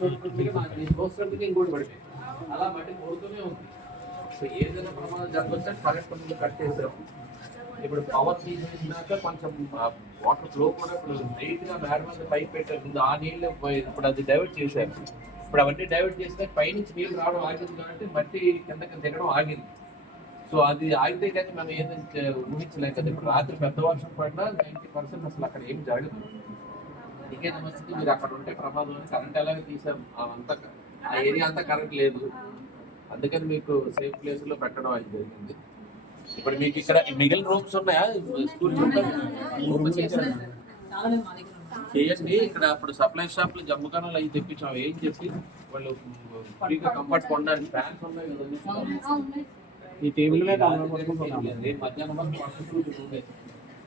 చూసుకుంటే నాకు ఇంకోటి పడిపోయింది అలా మట్టి కొడుతూనే ఉంది సో ఏదైనా ప్రమాదం జరగవచ్చు కరెక్ట్ ముందు కట్టేసాం ఇప్పుడు పవర్ తీసేసినాక కొంచెం వాటర్ ఫ్లో కూడా ఇప్పుడు నీట్గా మేడ పైప్ పెట్టారు ముందు ఆ నీళ్ళు పోయి- ఇప్పుడు అది డైవర్ట్ చేశారు ఇప్పుడు అవన్నీ డైవర్ట్ చేస్తే పైనుంచి నీళ్ళు రావడం ఆగింది కాబట్టి మట్టి కిందకి దిగడం ఆగింది సో అది ఆగితే కానీ మనం ఏదైతే ఊహించలేం కదా ఇప్పుడు రాత్రి పెద్ద వర్షం పడినా నైంటీ పర్సెంట్ అసలు అక్కడ ఏం జరగదు. ఇంకే నమస్తే మీరు అక్కడ ఉంటే ప్రమాదం అని కరెంట్ ఎలాగ తీసాం అంతా ఆ ఏరియా అంతా కరెంట్ లేదు. అందుకని మీకు సేఫ్ ప్లేస్లో పెట్టడం అది జరిగింది. ఇప్పుడు మీకు ఇక్కడ మిగిలిన రూమ్స్ ఉన్నాయా? స్కూల్ చేయండి. ఇక్కడ అప్పుడు సప్లై షాప్లో జమ్ముకానాలు అవి తెప్పించాం. ఏం చెప్పి? వాళ్ళు ఫ్రీగా కంఫర్ట్ కొనడానికి ఫ్యాన్స్ ఉన్నాయి కదండి ఈ టేబుల్ మీద రేపు మధ్యాహ్నం వరకు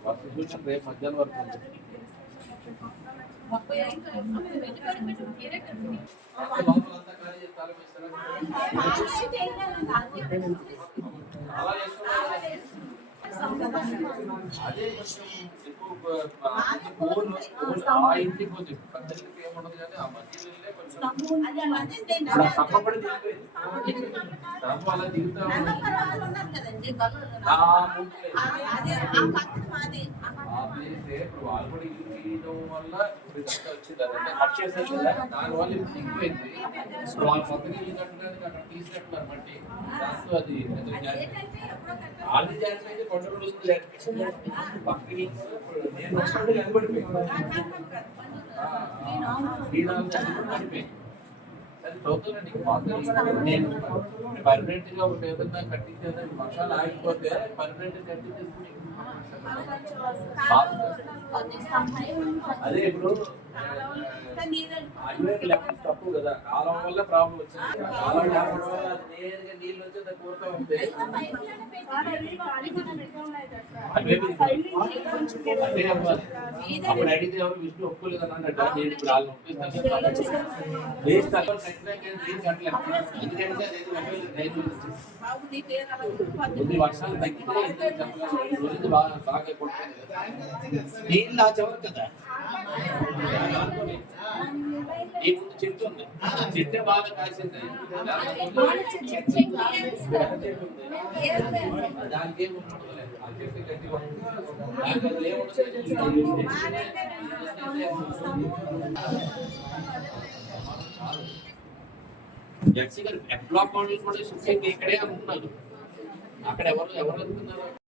వర్ష సూచన రేపు మధ్యాహ్నం వరకు ఉంది అదే కొంచెం ఎక్కువ ఆ, ఇంటికి పోతే పెద్ద ఏముండదు కానీ ఆ మధ్యలో కొంచెం ఇప్పుడు ఆ అలా దిగుతా ఇప్పుడు వాళ్ళు కూడా తీయడం వల్ల వచ్చింది అదంతా కట్ చేశారు కదా దాని వల్ల ఇప్పుడు దిగిపోయింది ఇప్పుడు వాళ్ళు పక్కన ఇల్లు అక్కడ తీసినట్టున్నారు దాంతో అది పెద్దగా జారిపోయింది. అయితే కొండ రోజులు పక్కకి నేను వచ్చినప్పుడు కనబడిపోయింది ఆ, ఆ, ఈ నాలుగు నేను పర్మనెంట్గా ఒక ఏదైనా కట్టించేది వర్షాలు ఆగిపోతే పర్మనెంట్ కట్టించేసి అదే ఇప్పుడు తప్పు కదా? కాలం వల్ల ప్రాబ్లం వచ్చింది. కాలం లేకపోవడం వల్ల నేరుగా నీళ్ళు వచ్చి కూరుతూ అవ్వాలి అప్పుడు అడిగితే ఎవరు విష్ణు ఒప్పుకోలేదు అన్నట్టు నేను ఇప్పుడు వాళ్ళు ఒప్పిస్తాను వేస్ట్ తక్కువ కట్టినా కానీ నీళ్ళు కట్టలేము ఎందుకంటే అది ఒకవేళ రైతు కొన్ని వర్షాలు తగ్గితే ఇంత చెప్పలేదు. రోజు బాగా బాగా నీళ్ళు ఆ చివరి కదా? ముందు చెట్టు ఉంది. చెట్టే బాగా కాసింది. దానికి. జెర్సీ గారు బ్లాక్ మోడల్ కూడా ఇక్కడే అమ్ముతున్నారు. అక్కడ ఎవరు ఎవరు వెళ్తున్నారు